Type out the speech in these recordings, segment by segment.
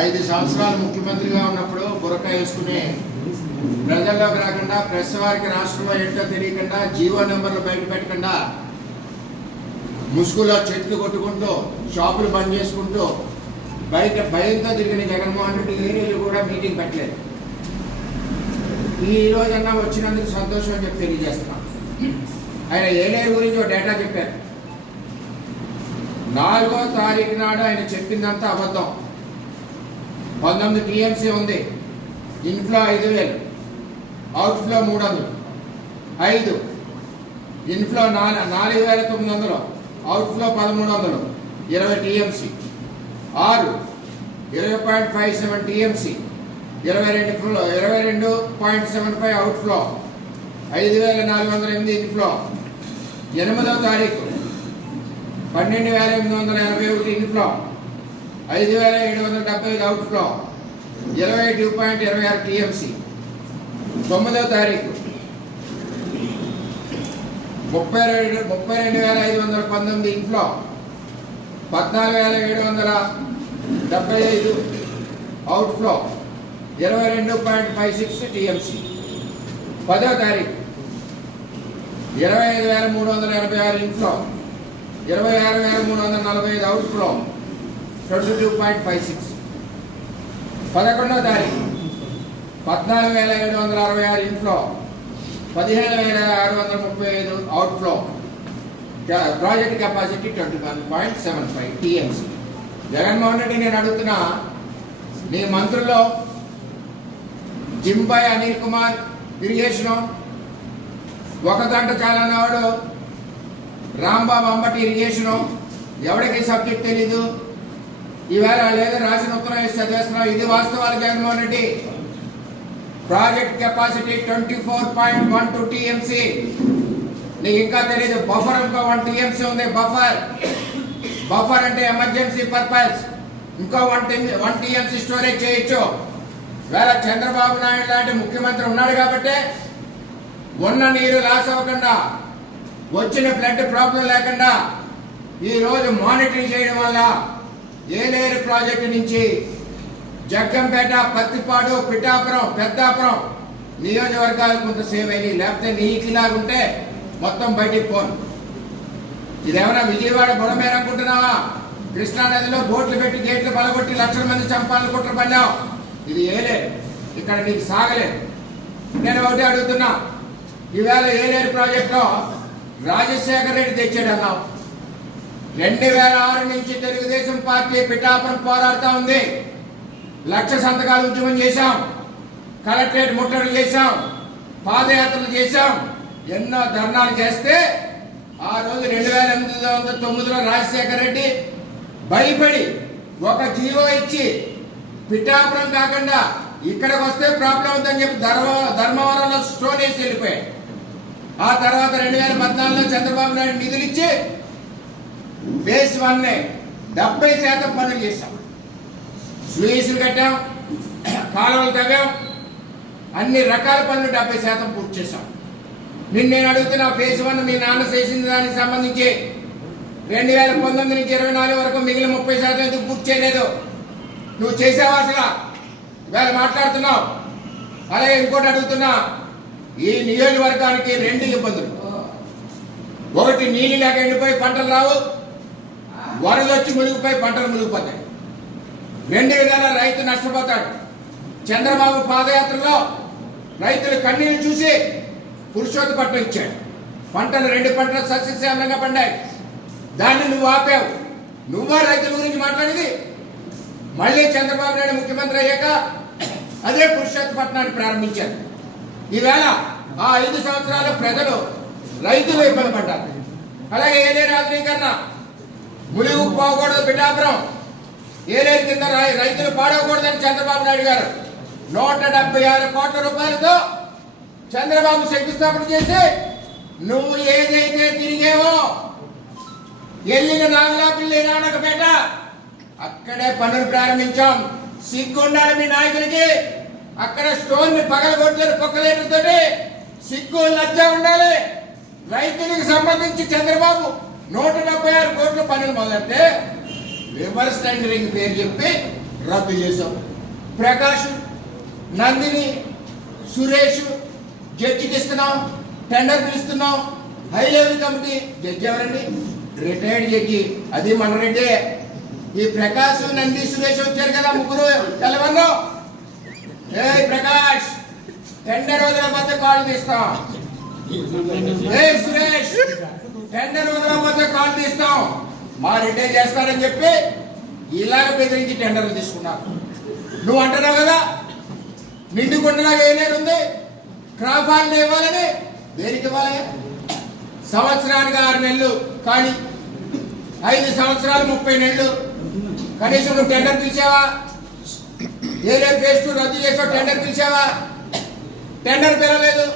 ఐదు సంవత్సరాలు ముఖ్యమంత్రిగా ఉన్నప్పుడు బురక వేసుకుని ప్రజల్లోకి రాకుండా ప్రెస్ వారికి రాష్ట్రంలో ఏంటో తెలియకుండా జీవో నెంబర్లు బయట పెట్టకుండా ముసుగులో చెట్లు కొట్టుకుంటూ షాపులు బంద్ చేసుకుంటూ బయట భయంతో తిరిగిన జగన్మోహన్ రెడ్డి ఏ కూడా మీటింగ్ పెట్టలేదు. ఈ రోజన్నా వచ్చినందుకు సంతోషం అని చెప్పి తెలియజేస్తున్నాం. ఆయన ఏలేరు గురించి ఒక డేటా చెప్పారు. నాలుగో తారీఖు నాడు ఆయన చెప్పిందంతా అబద్ధం. పంతొమ్మిది టీఎంసీ ఉంది. ఇన్ఫ్లో ఐదు వేలు. అవుట్ఫ్లో మూడు వందలు. ఐదు. ఇన్ఫ్లో నాలుగు నాలుగు వేల తొమ్మిది వందలు. అవుట్ఫ్లో పదమూడు వందలు. ఇరవై టీఎంసీ. ఆరు. ఇరవై పాయింట్ ఫైవ్ సెవెన్ టీఎంసీ. ఇరవై రెండు ఫ్లో ఇరవై రెండు పాయింట్ సెవెన్ ఫైవ్ అవుట్ఫ్లో. ఐదు వేల నాలుగు వందల ఎనిమిది ఇన్ఫ్లో. ఎనిమిదవ తారీఖు. పన్నెండు వేల ఎనిమిది వందల ఎనభై ఒకటి ఇన్ఫ్లో. ఐదు వేల ఏడు వందల డెబ్బై ఐదు అవుట్ఫ్లో ఇరవై టూ పాయింట్ ఇరవై ఆరు టీఎంసీ తొమ్మిదవ తారీఖు. ముప్పై రెండు ముప్పై రెండు వేల ఐదు వందల పంతొమ్మిది ఇన్ఫ్లో పద్నాలుగు వేల ఏడు వందల డెబ్బై ఐదు అవుట్ఫ్లో ఇరవై రెండు పాయింట్ ఫైవ్ సిక్స్ టీఎంసీ పదవ తారీఖు. ఇరవై ఐదు వేల మూడు వందల ఎనభై ఆరు ఇన్ఫ్లో ఇరవై ఆరు వేల మూడు వందల నలభై ఐదు outflow twenty two point five six. పదకొండవ తారీఖు పద్నాలుగు వేల ఏడు వందల అరవై ఆరు ఇన్ఫ్లో పదిహేను వేల ఆరు వందల ముప్పై ఐదు outflow project capacity twenty one point seven five TMC Jaganmohan Reddy నేను అడుగుతున్నా నీ మంత్రుల్లో జింబాయ్ అనిల్ కుమార్ ఇరిగేషన్ ఒక గంట చాలన్నవాడు రాంబాబు అంబటి ఇరిగేషన్ ఎవరికి సబ్జెక్ట్ తెలీదు? ఈవేళ లేదా రాసిన ఉత్తరం వేసి చదివేస్తున్నాం ఇది వాస్తవాలు Jaganmohan Reddy. Project capacity twenty four point one two TMC. నీకు ఇంకా తెలియదు బఫర్ ఇంకో వన్ టీఎంసీ ఉంది బఫర్. బఫర్ అంటే ఎమర్జెన్సీ పర్పస్. ఇంకో one T one TMC storage చేయొచ్చు. వేళ చంద్రబాబు నాయుడు లాంటి ముఖ్యమంత్రి ఉన్నాడు కాబట్టి ఉన్న నీరు లాస్ అవ్వకుండా వచ్చిన ఫ్లడ్ ప్రాబ్లం లేకుండా ఈ రోజు మానిటరింగ్ చేయడం వల్ల ఏలేరు ప్రాజెక్టు నుంచి జగ్గంపేట పత్తిపాడు పిఠాపురం పెద్దాపురం నియోజకవర్గాలు కొంత సేవ్ అయినాయి. లేకపోతే నీకిలాగుంటే మొత్తం బయటికి పోను. ఇదేమైనా విజయవాడ బుడమేర అనుకుంటున్నావా? కృష్ణానదిలో బోట్లు పెట్టి గేట్లు పలగొట్టి లక్షల మంది చంపాలనుకుంటున్న కుట్ర ఇది ఏలేదు ఇక్కడ నీకు సాగలేదు. నేను ఒకటి అడుగుతున్నా. ఈవేళ ఏలేరు ప్రాజెక్టులో రాజశేఖర రెడ్డి తెచ్చాడు అన్నావు రెండు వేల ఆరు నుంచి తెలుగుదేశం పార్టీ పిఠాపురం పోరాడుతూ ఉంది. లక్ష సంతకాలు ఉద్యమం చేశాం. కలెక్టరేట్ ముట్టడి చేశాం. పాదయాత్రలు చేశాం. ఎన్నో ధర్నాలు చేస్తే ఆ రోజు రెండు వేల ఎనిమిది వందల తొమ్మిదిలో రాజశేఖర రెడ్డి భయపడి ఒక జీవో ఇచ్చి పిఠాపురం కాకుండా ఇక్కడికి వస్తే ప్రాబ్లం అవుతుందని చెప్పి ధర్మ ధర్మవరంలో స్టోన్ వేసి వెళ్ళిపోయాడు. ఆ తర్వాత రెండు వేల పద్నాలుగులో చంద్రబాబు నాయుడు నిధులు ఇచ్చి ఫేస్ వన్ డెబ్బై శాతం పనులు చేశాం. స్వీసులు కట్టాం కాలువలు తవ్వాం అన్ని రకాల పనులు డెబ్బై శాతం పూర్తి చేశాం. నిన్న నేను అడుగుతున్న ఫేజ్ వన్ మీ నాన్న చేసిన దానికి సంబంధించి రెండు వేల పంతొమ్మిది నుంచి ఇరవై నాలుగు వరకు మిగిలిన ముప్పై శాతం ఎందుకు పూర్తి చేయలేదు? నువ్వు చేసావా అసలు? ఇవాళ మాట్లాడుతున్నావు. అలాగే ఇంకోటి అడుగుతున్నా ఈ నియోజకవర్గానికి రెండు ఇబ్బందులు. ఒకటి నీళ్ళు లేక ఎండిపోయి పంటలు రావు వరద వచ్చి మునిగిపోయి పంటలు మునిగిపోతాయి. రెండు విధాల రైతు నష్టపోతాడు. చంద్రబాబు పాదయాత్రలో రైతుల కన్నీళ్ళు చూసి పురుషోత్త పట్ల ఇచ్చాడు. పంటలు రెండు పంటలు సస్యశ్యామలంగా పండాయి. దాన్ని నువ్వు ఆపావు. నువ్వా రైతుల గురించి మాట్లాడేది? మళ్ళీ చంద్రబాబు నాయుడు ముఖ్యమంత్రి అయ్యాక అదే పురుషోత్తపట్నాన్ని ప్రారంభించారు. ఈవేళ ఆ ఐదు సంవత్సరాల ప్రజలు రైతులు ఇబ్బంది పడ్డారు. అలాగే ఏదే రాత్రి కన్నా ములుగు పోకూడదు పిఠాపురం ఏలేరు కింద రైతులు పాడవకూడదని చంద్రబాబు నాయుడు గారు నూట డెబ్బై ఆరు కోట్ల రూపాయలతో చంద్రబాబు శంకుస్థాపన చేసి నువ్వు ఏదైతే తిరిగేవో ఎల్లిన నాగలాపిల్లి నానకపేట అక్కడే పనులు ప్రారంభించాం. సిగ్గుండాలి మీ నాయకులకి అక్కడ స్టోన్ని పగలగొట్టారు పొక్కలేటతోటి సిగ్గు లజ్జ ఉండాలి. రైతులకు సంబంధించి చంద్రబాబు నూట డెబ్బై ఆరు కోట్ల పనులు మొదలెడితే రివర్స్ టెండరింగ్ పేరు చెప్పి రద్దు చేశాం. ప్రకాష్ నందిని సురేష్ జడ్జికి ఇస్తున్నాం టెండర్ పిలుస్తున్నాం. హై లెవెల్ కమిటీ జడ్జి ఎవరండి? Retired judge. అది మన రెడ్డి ఈ ప్రకాష్ నంది సురేష్ వచ్చారు కదా ముగ్గురు. తెలవన్ను ఏ ప్రకాష్ టెండర్ వదిలేకపోతే కాల్ తీస్తాం. ఏ సురేష్. టెండర్ వదలకపోతే కాల్ తీస్తాం. మా రిటైర్ చేస్తారని చెప్పి ఇలాగ బెదిరించి టెండర్లు తీసుకున్నారు. నువ్వు అంటున్నావు కదా నిండు గుండెలాగా ఉంది? క్రాప్ ఇవ్వాలని దేనికి ఇవ్వాలి? సంవత్సరానికి ఆరు నెలలు కానీ ఐదు సంవత్సరాలు ముప్పై నెలలు. కనీసం నువ్వు టెండర్ పిలిచావా? ఏలే పేస్ట్ రద్దు చేసావు టెండర్ పిలిచావా? టెండర్ పిలవలేదు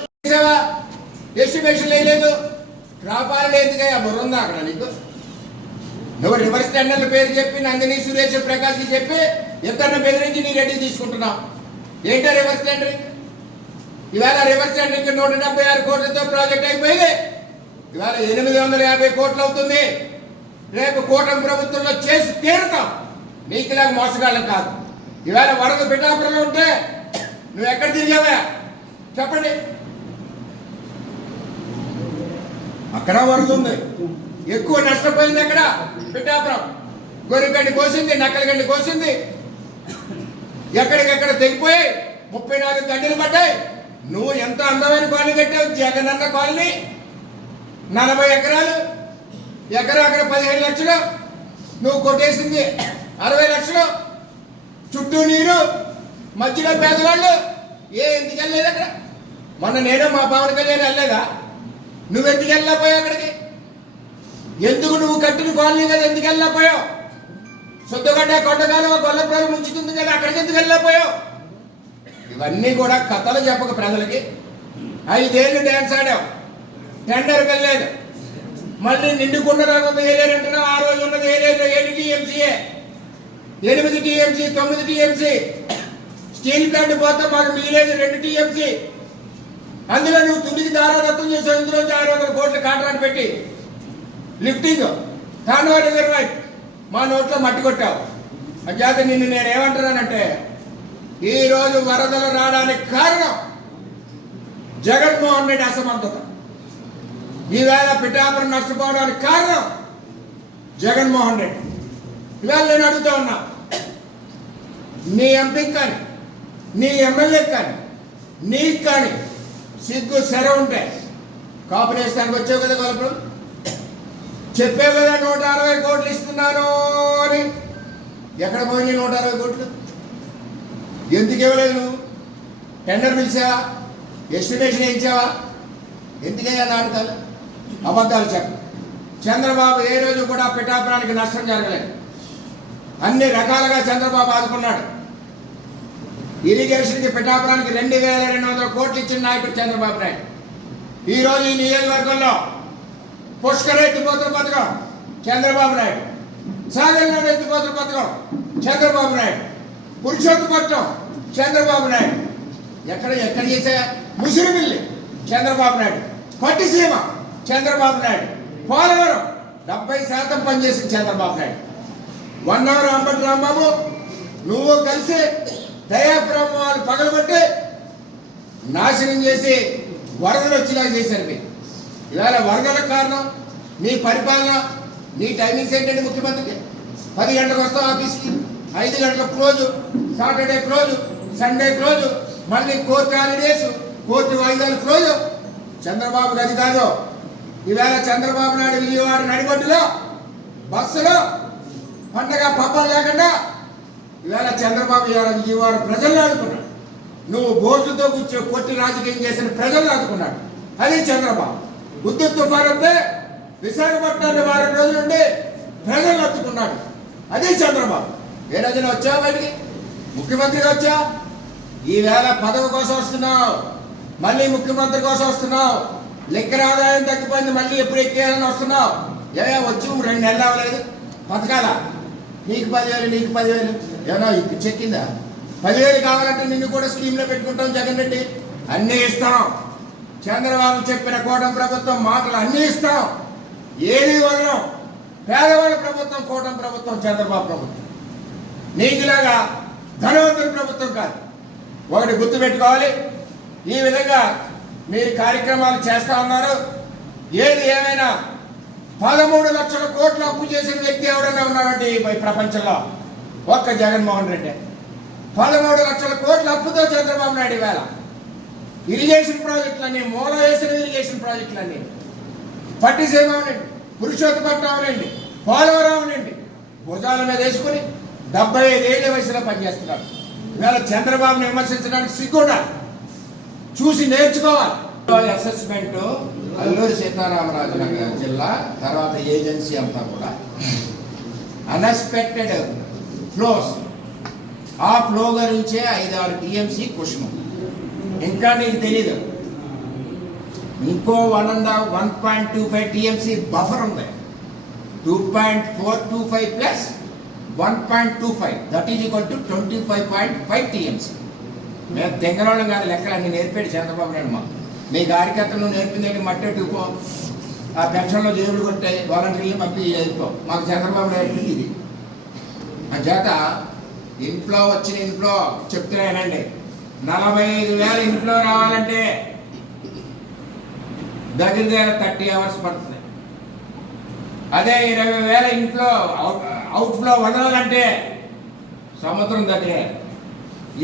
ఎస్టిమేషన్ లేదు. క్రాప్ ఎందుకయ్యా? బుర్ర ఉందా అక్కడ నీకు? నువ్వు రివర్స్ టెండర్ల పేరు చెప్పి నందిని సురేష్ ప్రకాష్ చెప్పి ఇద్దరిని బెదిరించి నీ రెడ్డి తీసుకుంటున్నావు. ఏంటో రివర్స్ టెండరింగ్ ఇవాళ రివర్స్ టెండరింగ్ నూట డెబ్బై ఆరు కోట్లతో ప్రాజెక్ట్ అయిపోయింది. ఇవాళ ఎనిమిది వందల యాభై కోట్లు అవుతుంది. రేపు కూటమి ప్రభుత్వంలో చేసి తీరుతాం. నీకులాగా మోసగాళ్ళం కాదు. ఇవాళ వరద పిఠాపురంలో ఉంటే నువ్వు ఎక్కడ తిరిగావా చెప్పండి. అక్కడ వరద ఉంది ఎక్కువ నష్టపోయింది అక్కడ. పిఠాపురం. గొర్రెగడ్డి కోసింది నక్కలగడ్డి కోసింది. ఎక్కడికెక్కడ తెగిపోయి ముప్పై నాలుగు గడ్డలు పడ్డాయి. నువ్వు ఎంత అందమైన కాలనీ కట్టావు? జగనన్న కాలనీ. నలభై ఎకరాలు. ఎకరా అక్కడ పదిహేను లక్షలు. నువ్వు కొట్టేసింది అరవై లక్షలు. చుట్టూ నీరు మధ్యలో పేదవాళ్ళు. ఏ ఎందుకు వెళ్ళలేదు అక్కడ? మొన్న నేను మా పవన్ కళ్యాణ్ వెళ్ళలేదా? నువ్వు ఎందుకు వెళ్ళకపోయావు అక్కడికి? ఎందుకు నువ్వు కట్టిన కాలనీ కదా ఎందుకు వెళ్ళకపోయావు? శుద్ధగడ్డ కొండగాలం గొల్లపురం ముంచుతుంది కదా అక్కడికి ఎందుకు వెళ్ళకపోయావు? ఇవన్నీ కూడా కథలు చెప్పక ప్రజలకి. ఐదేళ్ళు డ్యాన్స్ ఆడావు. టెండర్ వెళ్ళలేదు. మళ్ళీ నిండుకున్న రాకుండా ఏలేరంటున్నావు ఆ రోజు ఉన్నది ఏలేదు ఏడు టీఎంసీఏ ఎనిమిది టీఎంసీ తొమ్మిది టీఎంసీ. స్టీల్ ప్లాంట్ పోతే మాకు మిగిలేదు రెండు టీఎంసీ. అందులో నువ్వు తుదికి దారాదత్తం చేసావు ఇందులో ఆరు వందల కోట్ల కాంట్రాక్ట్ పెట్టి. లిఫ్టింగ్. తాండవ రిజర్వాయర్ మా నోట్లో మట్టి కొట్టావు. అంచేత నిన్ను నేను ఏమంటున్నానంటే ఈరోజు వరదలు రావడానికి కారణం జగన్మోహన్ రెడ్డి అసమర్థత. ఈవేళ పిఠాపురం నష్టపోవడానికి కారణం జగన్మోహన్ రెడ్డి. ఇవాళ నేను అడుగుతా ఉన్నా నీ ఎంపీకి కానీ నీ ఎమ్మెల్యేకి కానీ నీకు కానీ సిగ్గు సెర ఉంటాయి కాపునేస్తానికి వచ్చావు కదా గొలపురం చెప్పావు కదా నూట అరవై కోట్లు ఇస్తున్నాను అని. ఎక్కడ పోయినాయి నూట అరవై కోట్లు? ఎందుకు ఇవ్వలేదు నువ్వు? టెండర్ పిలిచావా? ఎస్టిమేషన్ వేయించావా? ఎందుకయ్యా నాటకాలు? అబద్ధాలు చెప్ప. చంద్రబాబు ఏ రోజు కూడా పిఠాపురానికి నష్టం జరగలేదు. అన్ని రకాలుగా చంద్రబాబు ఆదుకున్నాడు. ఇరిగేషన్కి పిఠాపురానికి రెండు వేల రెండు వందల కోట్లు ఇచ్చిన నాయకుడు చంద్రబాబు నాయుడు. ఈ రోజు ఈ నియోజకవర్గంలో పుష్కర ఎత్తిపోతుల పథకం చంద్రబాబు నాయుడు. సాగర్నాడు ఎత్తిపోతుల పథకం చంద్రబాబు నాయుడు. పురుషోత్తపట్నం చంద్రబాబు నాయుడు. ఎక్కడ ఎక్కడ చేసే ముసిరిమిల్లి చంద్రబాబు నాయుడు. పట్టిసీమ చంద్రబాబు నాయుడు. పోలవరం డెబ్బై శాతం పనిచేసింది చంద్రబాబు నాయుడు. వన్ అవర్ అంబటి రాంబాబు నువ్వు కలిసి దయాబ్రహ్మాలు వాళ్ళు పగలబట్టి నాశనం చేసి వరదలు వచ్చేలా చేశారు మీరు. ఇవాళ వరదలకు కారణం మీ పరిపాలన మీ టైమింగ్స్ ఏంటంటే ముఖ్యమంత్రికి? పది గంటలకు వస్తాం ఆఫీస్కి ఐదు గంటలకు close Saturday close Sunday close మళ్ళీ కోర్టు హాలిడేస్ కోర్టు వాయిదాలు క్లోజ్. చంద్రబాబు గది కాదు. ఈవేళ చంద్రబాబు నాయుడు విజయవాడ నడిబొడ్డులో బస్సులో పండగ పబ్బం లేకుండా ఇవాళ చంద్రబాబు ఇవాళ విజయవాడ ప్రజల్ని ఆదుకున్నాడు నువ్వు బోర్డుతో కూర్చో కొట్టి రాజకీయం చేసిన ప్రజల్ని ఆదుకున్నాడు అది చంద్రబాబు. ఉద్దు తుఫాన్ అంటే విశాఖపట్నాన్ని వారం రోజుల నుండి ప్రజలు అత్తుకున్నాడు అదే చంద్రబాబు. ఏ రోజున వచ్చావు బయటికి? ముఖ్యమంత్రిగా వచ్చా ఈవేళ పదవి కోసం వస్తున్నావు. మళ్ళీ ముఖ్యమంత్రి కోసం వస్తున్నావు. లెక్కల ఆదాయం తగ్గిపోయింది మళ్ళీ ఎప్పుడు ఎక్కేయాలని వస్తున్నావు? ఏమే వచ్చి రెండు నెలలు అవ్వలేదు. బతకాలా? నీకు పదివేలు నీకు పదివేలు. ఏమన్నా ఇప్పుడు చెక్కిందా పదివేలు కావాలంటే నిన్ను కూడా స్కీమ్లో పెట్టుకుంటాం జగన్ రెడ్డి. అన్నీ ఇస్తాం. చంద్రబాబు చెప్పిన కోటం ప్రభుత్వం మాటలు అన్నీ ఇస్తాం. ఏది వదలం? పేదవాళ్ళ ప్రభుత్వం కోటం ప్రభుత్వం చంద్రబాబు ప్రభుత్వం. నీకులాగా ధనవంతుల ప్రభుత్వం కాదు. ఒకటి గుర్తు పెట్టుకోవాలి. ఈ విధంగా మీరు కార్యక్రమాలు చేస్తా ఉన్నారు. ఏది ఏమైనా పదమూడు లక్షల కోట్లు అప్పు చేసిన వ్యక్తి ఎవరైనా ఉన్నారంటే ఈ ప్రపంచంలో? ఒక్క జగన్మోహన్ రెడ్డి. పదమూడు లక్షల కోట్ల అప్పుతో చంద్రబాబు నాయుడు వేళ ఇరిగేషన్ ప్రాజెక్టులన్నీ మూల వేసిన ఇరిగేషన్ ప్రాజెక్టులన్నీ. పట్టిసీమ అవనండి పురుషోత్తపట్నం అవనండి పోలవరం అవనండి భుజాల మీద వేసుకుని డెబ్బై ఐదేళ్ళ వయసులో పనిచేస్తున్నాడు ఇవాళ చంద్రబాబును విమర్శించడానికి సిగ్గుండా చూసి నేర్చుకోవాలి. అసెస్మెంట్ అల్లూరి సీతారామరాజు నగర్ జిల్లా తర్వాత ఏజెన్సీ అంతా కూడా. అన్ఎక్స్పెక్టెడ్ ఫ్లోస్ ఆ ఫ్లో గురించే ఐదు ఆరు టీఎంసీ క్వశ్చన్ ఇంకా నీకు తెలీదు. ఇంకో one and half one point two five TMC buffer ఉంది. Two point four two five plus one point two five. That is equal to twenty five point five TMC. మేము తెంగరోళ్ళం కాదు లెక్కలు నేను నేర్పాడు చంద్రబాబు నాయుడు మా మీ కార్యకర్తలు నేర్పిందండి మట్టి పో. ఆ పెన్షన్లో దేవుడు కొట్టాయి వాలంటీర్లు పంపి వెళ్ళిపో మాకు చంద్రబాబు నాయుడు ఇది. ఆ చేత ఇన్ఫ్లో వచ్చిన ఇన్ఫ్లో చెప్తున్నానండి. నలభై ఐదు వేల ఇన్ఫ్లో రావాలంటే దగ్గర దగ్గర థర్టీ అవర్స్ పడుతుంది. అదే ఇరవై వేల ఇంట్లో అవుట్ ఫ్లో వదలాలంటే సంవత్సరం దగ్గరే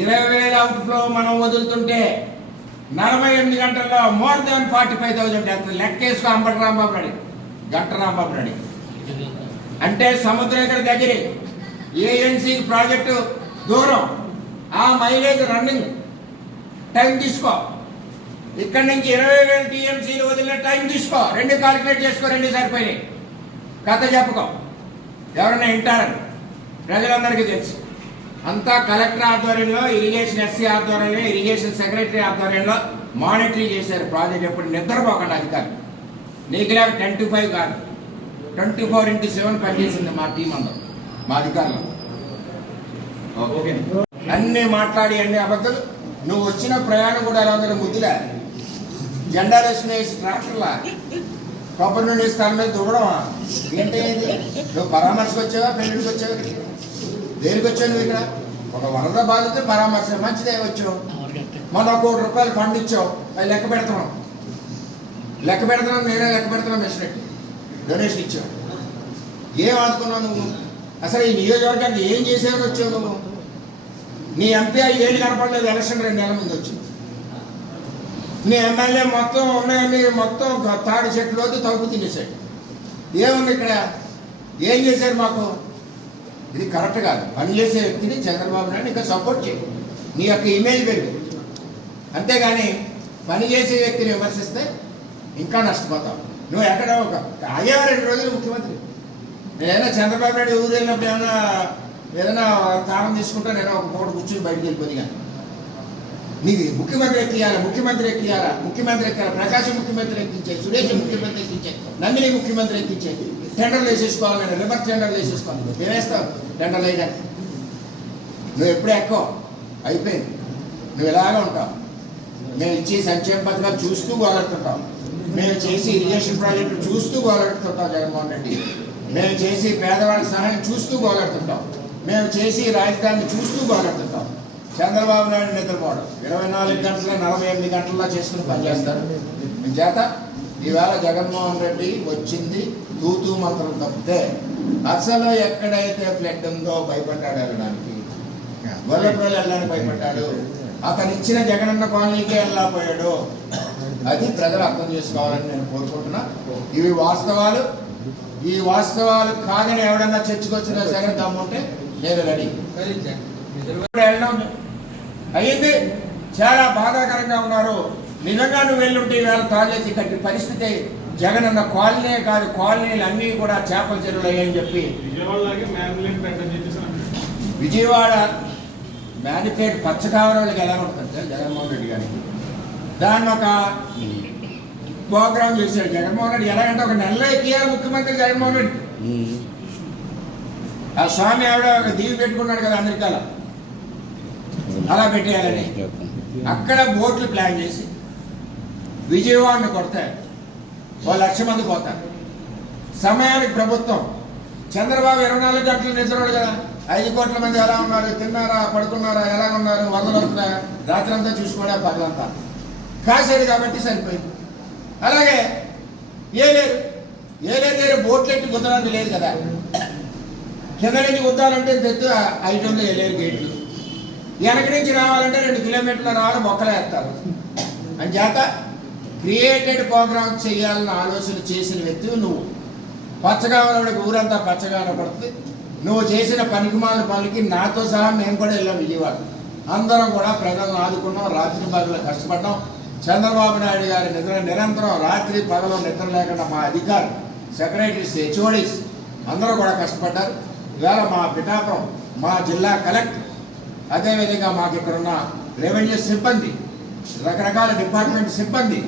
ఇరవై వేల అవుట్ఫ్లో మనం వదులుతుంటే నలభై ఎనిమిది గంటల్లో more than forty five thousand ఎంత లెక్కేసుకో అంబటి రాంబాబు నాయుడు. గంట రాంబాబు నాయుడు. అంటే సముద్రం ఇక్కడ దగ్గరే. ఏఎన్సీ ప్రాజెక్టు దూరం. ఆ మైలేజ్ రన్నింగ్ టైం తీసుకో. ఇక్కడ నుంచి ఇరవై వేల టీఎంసీలు వదిలిన టైం తీసుకో. రెండు కాలిక్యులేట్ చేసుకో రెండు సరిపోయినాయి. కథ చెప్పుకో. ఎవరైనా వింటారని. ప్రజలందరికీ తెలుసు. అంతా కలెక్టర్ ఆధ్వర్యంలో ఇరిగేషన్ ఎస్సీ ఆధ్వర్యంలో ఇరిగేషన్ సెక్రటరీ ఆధ్వర్యంలో మానిటరింగ్ చేశారు ప్రాజెక్ట్. ఎప్పుడు నిద్రపోకండి అధికారులు. నీకులాగా టెన్ టు ఫైవ్ కాదు. ట్వంటీ ఫోర్ ఇంటూ సెవెన్ పనిచేసింది మా టీం అందరూ. మా అధికారులు. ఓకే. అన్నీ మాట్లాడి అన్ని అబద్ధాలు. నువ్వు వచ్చిన ప్రయాణం కూడా ఎలా ఉందని ముద్దులే. జెండా వేసుకుని వేసి ట్రాక్టర్లా? కొబ్బరి నుండి స్థానం మీద దువ్వడమా? ఏంటి నువ్వు పరామర్శకు వచ్చావా? పెళ్ళికి వచ్చావా? దేనికి వచ్చావు నువ్వు ఇక్కడ? ఒక వరద బాధితే పరామర్శ. మంచిదే వచ్చావు. మొన్న ఒక కోటి రూపాయలు ఫండ్ ఇచ్చావు. అది లెక్క పెడుతున్నాం లెక్క పెడుతున్నాం నేనే లెక్క పెడుతున్నాం మెషినట్టు డొనేషన్ ఇచ్చావు. ఏం ఆదుకున్నావు నువ్వు? అసలు ఈ నియోజకవర్గానికి ఏం చేసేవారు వచ్చావు నువ్వు నీ ఎంపీ ఐదేళ్ళు కనపడలేదు ఎలక్షన్ రెండు నెలల ముందు వచ్చింది నీ ఎమ్మెల్యే మొత్తం ఉన్నాయని మొత్తం తాడి చెట్లు వద్దు తగ్గు తినేసాడు ఏముంది ఇక్కడ? ఏం చేశారు మాకు? ఇది కరెక్ట్ కాదు. పని చేసే వ్యక్తిని చంద్రబాబు నాయుడు ఇంకా సపోర్ట్ చేయి నీ యొక్క ఇమేజ్ పెరుగు. అంతేగాని పని చేసే వ్యక్తిని విమర్శిస్తే ఇంకా నష్టపోతావు. నువ్వు ఎక్కడ ఒక ఆగేవా రెండు రోజులు ముఖ్యమంత్రి. నేనైనా చంద్రబాబు నాయుడు ఊరు వెళ్ళినప్పుడు ఏమైనా ఏదైనా తాళం తీసుకుంటే నేను ఒక పూట కూర్చుని బయటకు వెళ్ళిపోయినా కానీ ముఖ్యమంత్రి ఎక్కియాలా ముఖ్యమంత్రి ఎక్కియాలా ముఖ్యమంత్రి ఎక్కాలి? ప్రకాశం ముఖ్యమంత్రి ఎక్కించే సురేష్ ముఖ్యమంత్రి ఎక్కించే నందిని ముఖ్యమంత్రి ఎక్కించే టెండర్లు వేసేసుకోవాలని నేను రివర్స్ టెండర్లు వేసేసుకోవాలి. నువ్వు ఏమేస్తావు టెండర్లు వేయడానికి? నువ్వు ఎప్పుడే ఎక్కువ అయిపోయింది. నువ్వు ఇలాగే ఉంటావు. మేము ఇచ్చే సంక్షేమ పథకాలు చూస్తూ గోలెడుతుంటాం మేము చేసి ఇరిగేషన్ ప్రాజెక్టులు చూస్తూ గోలెడుతుంటాం జగన్మోహన్ రెడ్డి. మేము చేసి పేదవాడి సహాయం చూస్తూ పోగొడుతుంటాం మేము చేసి రాజధానిని చూస్తూ పోగొడుతుంటాం చంద్రబాబు నాయుడు నిద్రపోవడం ఇరవై నాలుగు గంటల నలభై ఎనిమిది గంటల్లో చేసుకుని పనిచేస్తారు మీ చేత ఈవేళ జగన్మోహన్ రెడ్డి వచ్చింది తూతూ మంత్రం తప్పితే అసలు ఎక్కడైతే ఫ్లడ్ ఉందో భయపడ్డాడు వెళ్ళడానికి. గొల్లపురం వెళ్ళడానికి భయపడ్డాడు. అతను ఇచ్చిన జగనన్న కాలనీకే వెళ్ళకపోయాడు అది ప్రజలు అర్థం చేసుకోవాలని నేను కోరుకుంటున్నా. ఇవి వాస్తవాలు. ఈ వాస్తవాలు కాదని ఎవడన్నా చర్చకొచ్చినా సరే దమ్ముంటే నేను రెడీ. వెళ్ళడం. అయ్యింది చాలా బాధాకరంగా ఉన్నారు. నిజంగా నువ్వు వెళ్ళుంటే ఈవేళ తాగేసి కట్టి పరిస్థితి జగన్ అన్న కాలనీ కాదు కాలనీలు అన్నీ కూడా చేపల చెరువులు అయ్యని చెప్పి. విజయవాడ మ్యానిపేట్ పచ్చ కావరాలకి ఎలా ఉంటుంది సార్ జగన్మోహన్ రెడ్డి గారికి. దాన్ని ఒక ప్రోగ్రామ్ చేశాడు. జగన్మోహన్ రెడ్డి ఎలాగంటే ఒక నెలలో ఎక్కియాలి ముఖ్యమంత్రి జగన్మోహన్ రెడ్డి. ఆ స్వామి ఆవిడ ఒక దీవి పెట్టుకున్నాడు కదా అమెరికాలో. అలా పెట్టేయాలని. అక్కడ బోట్లు ప్లాన్ చేసి విజయవాడని కొడతారు ఓ లక్ష మంది పోతారు. సమయానికి ప్రభుత్వం చంద్రబాబు ఇరవై నాలుగు గంటలు నిద్రపోడు కదా. ఐదు కోట్ల మంది ఎలా ఉన్నారు? తిన్నారా? పడుకున్నారా? ఎలా ఉన్నారు? వరదలు వస్తున్నాయా? రాత్రి అంతా చూసుకోవడా పగలంతా. కాసేది కాబట్టి సరిపోయింది. అలాగే ఏలేరు ఏ దగ్గర బోట్లు ఎట్టి కుదరడానికి లేదు కదా. కింద నుంచి కుద్దాలంటే ఐదు ఐటెంలో ఏలేరు గేట్లు. వెనక నుంచి రావాలంటే రెండు కిలోమీటర్ల రావాలి మొక్కలు వేస్తారు. అంచేత క్రియేటెడ్ ప్రోగ్రామ్ చేయాలని ఆలోచన చేసిన వ్యక్తి నువ్వు. పచ్చగా ఉన్నవాడికి ఊరంతా పచ్చగా పడుతుంది నువ్వు చేసిన పనికిమాల పనులకి నాతో సహా మేము కూడా వెళ్ళాం విజయవాడ. అందరం కూడా ప్రజలను ఆదుకున్నాం రాత్రి పగలు కష్టపడ్డాం. చంద్రబాబు నాయుడు గారి నిద్ర నిరంతరం రాత్రి పగలు నిద్ర లేకుండా మా అధికారులు సెక్రటరీస్ హెచ్ఓడీస్ అందరూ కూడా కష్టపడ్డారు. ఇవాళ మా పిఠాపురం మా జిల్లా కలెక్టర్ అదేవిధంగా మాకు ఇక్కడ ఉన్న రెవెన్యూ సిబ్బంది రకరకాల డిపార్ట్మెంట్ సిబ్బంది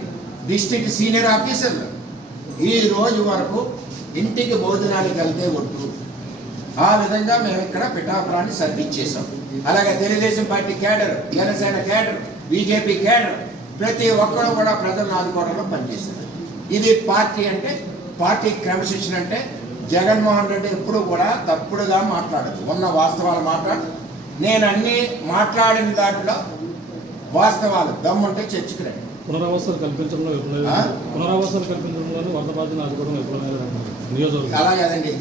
డిస్టిక్ సీనియర్ ఆఫీసర్లు ఈ రోజు వరకు ఇంటికి భోజనానికి వెళ్తే ఒట్టు. ఆ విధంగా మేము ఇక్కడ పిఠాపురాన్ని సర్వీస్ చేసాం అలాగే Telugu Desam party cadre Janasena cadre BJP cadre ప్రతి ఒక్కరు కూడా ప్రజలను ఆదుకోవడంలో పనిచేశారు. ఇది పార్టీ అంటే పార్టీ క్రమశిక్షణ అంటే జగన్మోహన్ రెడ్డి ఎప్పుడు కూడా తప్పుడుగా మాట్లాడదు. ఉన్న వాస్తవాలు మాట్లాడు నేను అన్ని మాట్లాడిన దాంట్లో వాస్తవాలు దమ్ముంటే చర్చకు రండి పునరావాసాలు కల్పించడంలో? పునరావాసాలు కల్పించడంలోనే వరద బాధితులను ఆదుకోవడం నియోజకవర్గం. అలా కదండి.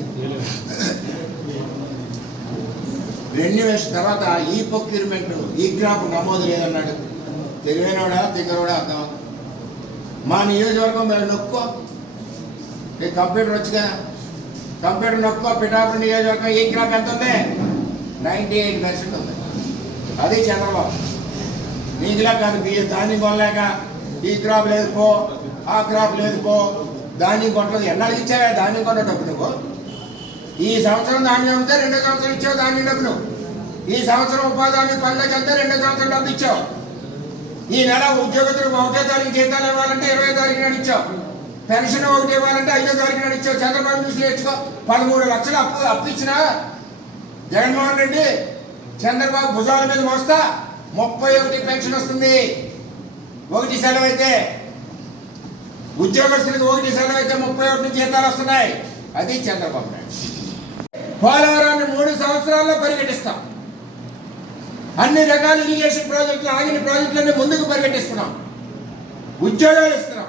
రెన్యువేషన్ తర్వాత ఈ ప్రొక్యూర్మెంట్ ఈ క్రాప్ నమోదు లేదన్నాడు. తెలివైనవాడా తింగరోడా అర్థం మా నియోజకవర్గం మీరు నొక్కో ఈ కంప్యూటర్ వచ్చిగా కంప్యూటర్ నొక్కో పిఠాపురం నియోజకవర్గం ఈ క్రాప్ ఎంత ఉంది? నైంటీ ఎయిట్ పర్సెంట్ ఉంది. అది చంద్రబాబు. నీకులా కాదు బియ్యం ధాన్యం కొనలేక ఈ క్రాప్ లేదు పో. ఆ క్రాప్ లేదు పో. ధాన్యం కొనలేదు. ఎన్నాళ్ళకి ఇచ్చావా? ధాన్యం కొన్న డబ్బు నువ్వు. ఈ సంవత్సరం ధాన్యం ఉంటే రెండో సంవత్సరం ఇచ్చావు ధాన్యం డబ్బులు. ఈ సంవత్సరం ఉపాధి హామీ పనులకు వెళ్తే రెండో సంవత్సరం డబ్బు ఇచ్చావు. ఈ నెల ఉద్యోగస్తులకు ఒకటో తారీఖు జీతాలు ఇవ్వాలంటే ఇరవై తారీఖు నాడు ఇచ్చావు. పెన్షన్ ఒకటి ఇవ్వాలంటే ఐదో తారీఖు నాడు ఇచ్చావు. చంద్రబాబు చూసి నేర్చుకో. పదమూడు లక్షలు అప్పు అప్పు ఇచ్చినా జగన్మోహన్ రెడ్డి చంద్రబాబు భుజాల మీద మోస్తా. ముప్పై ఒకటి పెన్షన్ వస్తుంది. ఒకటి సెలవు అయితే ఉద్యోగస్తులకు ఒకటి సెలవు అయితే ముప్పై ఒకటి జీతాలు వస్తున్నాయి. అది చంద్రబాబు నాయుడు. పోలవరాన్ని మూడు సంవత్సరాల్లో పరిగెట్టిస్తాం. అన్ని రకాల ఇరిగేషన్ ప్రాజెక్టులు ఆగిన ప్రాజెక్టులన్నీ ముందుకు పరిగెట్టిస్తున్నాం. ఉద్యోగాలు ఇస్తున్నాం.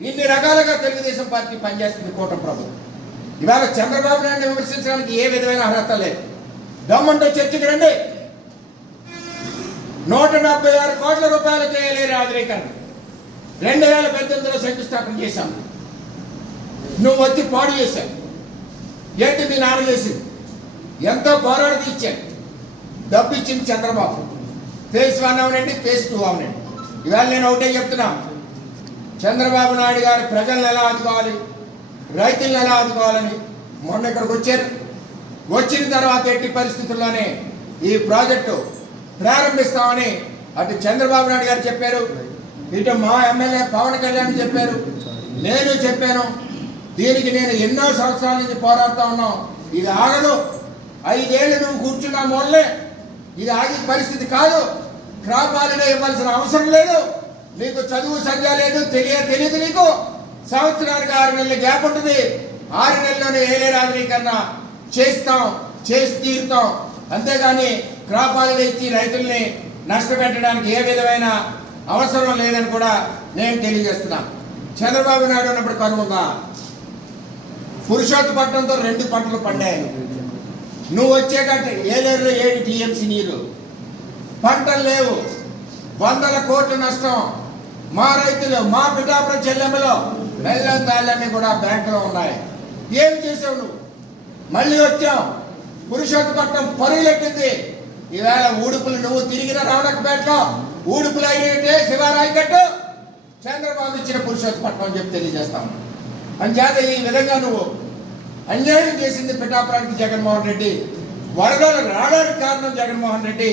ఇన్ని రకాలుగా తెలుగుదేశం పార్టీ పనిచేస్తుంది కూటమి ప్రభుత్వం. ఇవాళ చంద్రబాబు నాయుడు విమర్శించడానికి ఏ విధమైన అర్హత లేదు. దమ్ముంటే చర్చకి రండి. నూట డెబ్బై ఆరు కోట్ల రూపాయలు చేయలేరు ఆధునీకరణ. రెండు వేల పద్దెనిమిదిలో శంకుస్థాపన చేశాం. నువ్వు వచ్చి పాడు చేశావు. ఏంటి మీ నాన్న చేసింది? ఎంతో పోరాడుతూ ఇచ్చాను డబ్బు ఇచ్చింది చంద్రబాబు. ఫేస్ వన్ అవునండి ఫేస్ టూ అవునండి. ఇవాళ నేను ఒకటే చెప్తున్నా. చంద్రబాబు నాయుడు గారు ప్రజలను ఎలా ఆదుకోవాలి? రైతులను ఎలా ఆదుకోవాలని మొన్న ఇక్కడికి వచ్చారు. వచ్చిన తర్వాత ఎట్టి పరిస్థితుల్లోనే ఈ ప్రాజెక్టు ప్రారంభిస్తామని అటు చంద్రబాబు నాయుడు గారు చెప్పారు. ఇటు మా ఎమ్మెల్యే పవన్ కళ్యాణ్ చెప్పారు. నేను చెప్పాను. దీనికి నేను ఎన్నో సంవత్సరాల నుంచి పోరాడుతా ఉన్నాం. ఇది ఆగదు. ఐదేళ్ళు నువ్వు కూర్చున్నా మొదలే ఇది ఆగే పరిస్థితి కాదు. క్రాప్ హాలిడే ఇవ్వాల్సిన అవసరం లేదు. నీకు చదువు సంధ్య లేదు తెలియ తెలియదు నీకు. సంవత్సరానికి ఆరు నెలల గ్యాప్ ఉంటుంది. ఆరు నెలలోనే ఏలే రాజనీకరణ చేస్తాం చేసి తీరుతాం. అంతేగాని క్రాప్ హాలిడే ఇచ్చి రైతుల్ని నష్టపెట్టడానికి ఏ విధమైన అవసరం లేదని కూడా నేను తెలియజేస్తున్నా. చంద్రబాబు నాయుడు ఉన్నప్పుడు కనుగొందా పురుషోత్తపట్నంతో రెండు పంటలు పండాయి. నువ్వు వచ్చేటట్టు ఏలేరులో ఏడు టీఎంసీ నీరు. పంటలు లేవు. వందల కోట్ల నష్టం. మా రైతులు మా పిఠాపురం చెల్లెమ్మలో బెల్లం తాళ్ళన్నీ కూడా బ్యాంకులో ఉన్నాయి. ఏమి చేసావు నువ్వు? మళ్ళీ వచ్చాం పురుషోత్తపట్నం పరుగులెట్టింది ఈవేళ ఊడుపులు నువ్వు తిరిగిన రావణకపేటలో ఊడుపులు అయినట్టే శివారాయి కట్టు. చంద్రబాబు ఇచ్చిన పురుషోత్తపట్నం అని చెప్పి తెలియజేస్తాం. అంచేత ఈ విధంగా నువ్వు అన్యాయం చేసింది పిఠాపురానికి జగన్మోహన్ రెడ్డి. వరదలు రావడానికి కారణం జగన్మోహన్ రెడ్డి.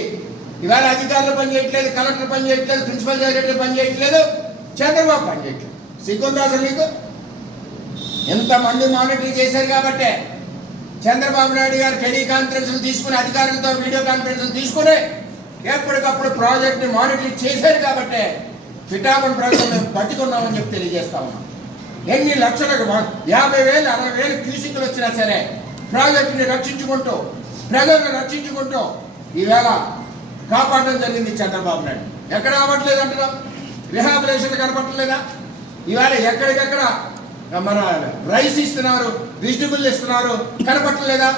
ఇవాళ అధికారులు పనిచేయట్లేదు కలెక్టర్ పనిచేయట్లేదు ప్రిన్సిపల్ సెక్రటరీ పని చేయట్లేదు చంద్రబాబు పనిచేయట్లేదు సిగ్గుందా అసలు నీకు? ఎంతమంది మానిటరింగ్ చేశారు కాబట్టే. చంద్రబాబు నాయుడు గారు టెలికాన్ఫరెన్స్లు తీసుకుని అధికారులతో వీడియో కాన్ఫరెన్స్లు తీసుకుని ఎప్పటికప్పుడు ప్రాజెక్ట్ని మానిటరింగ్ చేశారు కాబట్టే పిఠాపురం ప్రజలు పట్టుకున్నామని చెప్పి తెలియజేస్తా ఉన్నాం. ఎన్ని లక్షలకు యాభై వేలు అరవై వేలు క్యూసిక్లు వచ్చినా సరే ప్రాజెక్టుని రక్షించుకుంటూ ప్రజలను రక్షించుకుంటూ ఈవేళ కాపాడడం జరిగింది చంద్రబాబు నాయుడు. ఎక్కడ అవ్వట్లేదు అంటున్నాం రిహాబిలేషన్ కనపడలేదా ఈవేళ ఎక్కడికెక్కడ మన రైస్ ఇస్తున్నారు వెజిటబుల్ ఇస్తున్నారు కనపట్టలేదా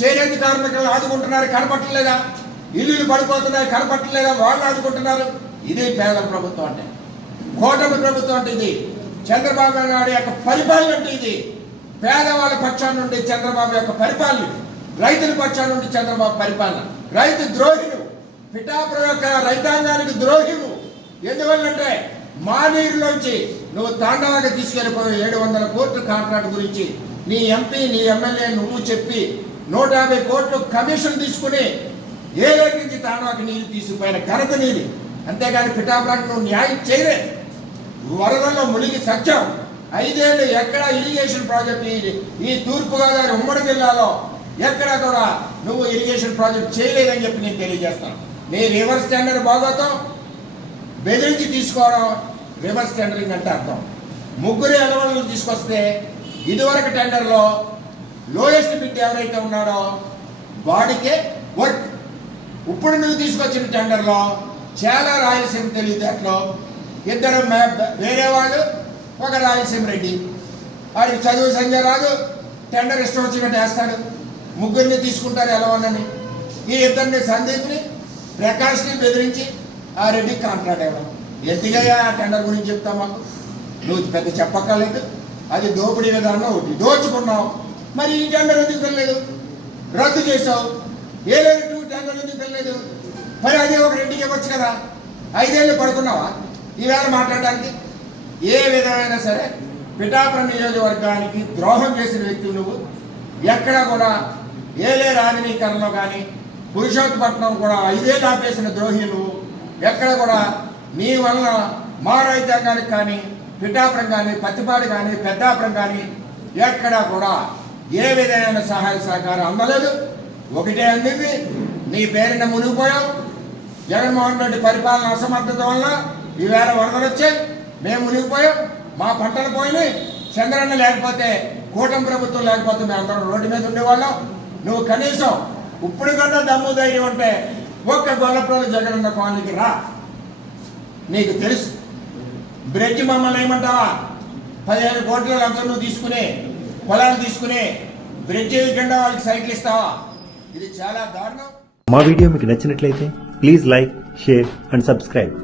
చేనేత కార్మికులను ఆదుకుంటున్నారు కనపట్టలేదా ఇల్లులు పడిపోతున్నాయి కనపట్టలేదా వాళ్ళు ఆదుకుంటున్నారు. ఇది పేద ప్రభుత్వం అంటే. కూటమి ప్రభుత్వం అంటే ఇది. చంద్రబాబు నాయుడు యొక్క పరిపాలన అంటే ఇది. పేదవాళ్ళ పక్షాన నుండి చంద్రబాబు యొక్క పరిపాలన. రైతుల పక్షాన నుండి చంద్రబాబు పరిపాలన. రైతు ద్రోహిను పిఠాపురం యొక్క రైతాంగానికి ద్రోహిను ఎందువల్లంటే మా నీరులోంచి నువ్వు తాండవాగా తీసుకెళ్ళిపోయి ఏడు వందల కోట్ల కాంట్రాక్ట్ గురించి నీ ఎంపీ నీ ఎమ్మెల్యే నువ్వు చెప్పి నూట యాభై కోట్లు కమిషన్ తీసుకుని ఏ రేటు నుంచి తాండవాకి నీళ్ళు తీసుకుపోయిన ఘనత నీది. అంతేగాని పిఠాపురానికి నువ్వు న్యాయం చేయలేదు. వరదల్లో మునిగి సత్యం. ఐదేళ్ళు ఎక్కడ ఇరిగేషన్ ప్రాజెక్ట్ ఈ తూర్పుగోదావరి ఉమ్మడి జిల్లాలో ఎక్కడ కూడా నువ్వు ఇరిగేషన్ ప్రాజెక్ట్ చేయలేదని చెప్పి నేను తెలియజేస్తాను. నీ రివర్స్ టెండర్ బాగోతాం బెదిరించి తీసుకోవడం రివర్స్ టెండరింగ్ అంటే అర్థం. ముగ్గురు ఎలవలను తీసుకొస్తే ఇదివరకు టెండర్లో లోయెస్ట్ బిడ్ ఎవరైతే ఉన్నాడో వాడికే వర్క్ ఇప్పుడు నువ్వు తీసుకొచ్చిన టెండర్లో చాలా రాయలసీమ తెలివితేటలో ఇద్దరు వేరే వాళ్ళు ఒక రాయలసీమ రెడ్డి. వాడికి చదువు సంజయ్ రాదు టెండర్ ఇష్టం వచ్చినట్టు వేస్తాడు. ముగ్గురిని తీసుకుంటారు ఎలవన్నని. ఈ ఇద్దరిని సందీప్ని ప్రకాష్ని బెదిరించి ఆ రెడ్డికి కాంట్రాక్ట్ ఇవ్వడం. ఎందుకయ్యా ఆ టెండర్ గురించి చెప్తా మాకు? నువ్వు పెద్ద చెప్పక్కర్లేదు. అది దోపిడీ విధానం ఒకటి. దోచుకున్నావు. మరి ఈ టెండర్ ఎందుకు తెలియదు రద్దు చేసావు ఏ లేదు టూ టెండర్ ఎందుకు తెలియదు మరి అది ఒక రెడ్డికి ఇవ్వచ్చు కదా? ఐదేళ్ళు పడుకున్నావా? ఈవేళ మాట్లాడడానికి ఏ విధమైన సరే పిఠాపురం నియోజకవర్గానికి ద్రోహం చేసిన వ్యక్తులు నువ్వు. ఎక్కడ కూడా ఏలే రాజనీకరణలో కానీ పురుషోత్తపట్నం కూడా ఐదేళ్ళు ఆపేసిన ద్రోహి నువ్వు. ఎక్కడ కూడా నీ వలన మా రైతాంగానికి కానీ పిఠాపురం కానీ పత్తిపాడు కానీ పెద్దాపురం కానీ ఎక్కడ కూడా ఏ విధమైన సహాయ సహకారం అందలేదు. ఒకటే అందింది నీ పేరిన మునిగిపోయావు. జగన్మోహన్ రెడ్డి పరిపాలన అసమర్థత వల్ల ఈవేళ వరదలు వచ్చాయి మేము మునిగిపోయాం మా పంటలు పోయినాయి చంద్రన్న లేకపోతే కూటమి ప్రభుత్వం లేకపోతే మేము అందరం రోడ్డు మీద ఉండేవాళ్ళం. నువ్వు కనీసం ఇప్పుడు కన్నా దమ్ము ధైర్యం ఉంటే ఒక్క గొల్లప్రోలు జగనన్న కాలనీకి రా. నీకు తెలుసు. బ్రిడ్జ్ మమ్మల్ని ఏమంటావా? పదిహేను కోట్ల లంచం నువ్వు తీసుకుని పొలాలు తీసుకుని బ్రిడ్జ్ వేయకుండా వాళ్ళకి సైకిల్ ఇస్తావా? ఇది చాలా దారుణం. మా వీడియో మీకు నచ్చినట్లయితే please like share and subscribe.